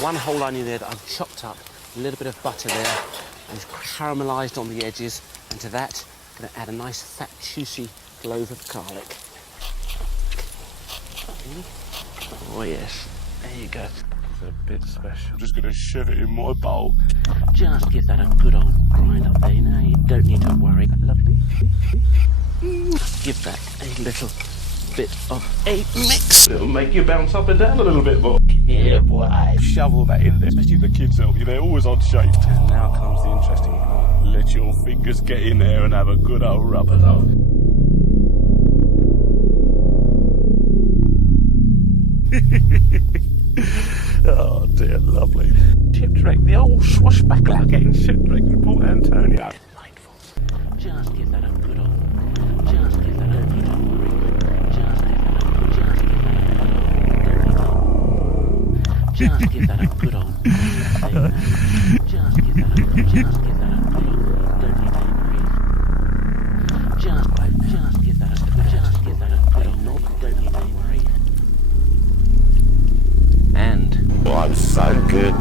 one whole onion there that I've chopped up, a little bit of butter there, and it's caramelised on the edges, and to that, I'm going to add a nice fat, juicy clove of garlic. Oh yes, there you go. It's a bit special. I'm just going to shove it in my bowl. Just give that a good old grind up there. Now you don't need to worry. Lovely. Give that a little bit of a mix. It'll make you bounce up and down a little bit more. Yeah, boy. Shovel that in there, especially the kids help you. They're always on shape. And now comes the interesting part. Let your fingers get in there and have a good old rub it up. Oh dear, lovely. Shipwreck, the old swashbuckler getting shipwrecked in Port Antonio. Delightful. Just give that a good old. Just give that a good old. Just give that a good. Just give that a good old. Just give that a good old. Just give that a good old. Don't need to worry. Just give that a good. Just give that a good old. Don't need to worry. And Oh, I'm so good.